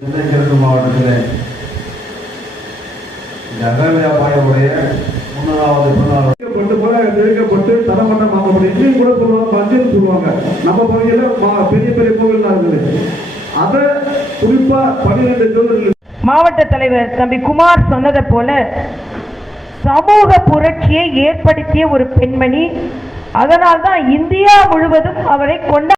கிழக்கு மாவட்டத்திலே அக வியாபாரியுடைய பிறந்தநாள் பட்டு போல தெரிவிக்கப்பட்டு தரமட்டம் வாங்கப்படும். இங்கேயும் கூட சொல்லுவாங்க மஞ்சள் சொல்லுவாங்க. நம்ம பகுதியில் மா- பெரிய பெரிய கோவில்லாம் இருக்குது. அதை குறிப்பா பன்னிரெண்டு கோவில் மாவட்ட தலைவர் தம்பி குமார் சொன்னதை போல சமூக புரட்சியை ஏற்படுத்திய ஒரு பெண்மணி அதனால்தான் இந்தியா முழுவதும் அவரை கொண்டாட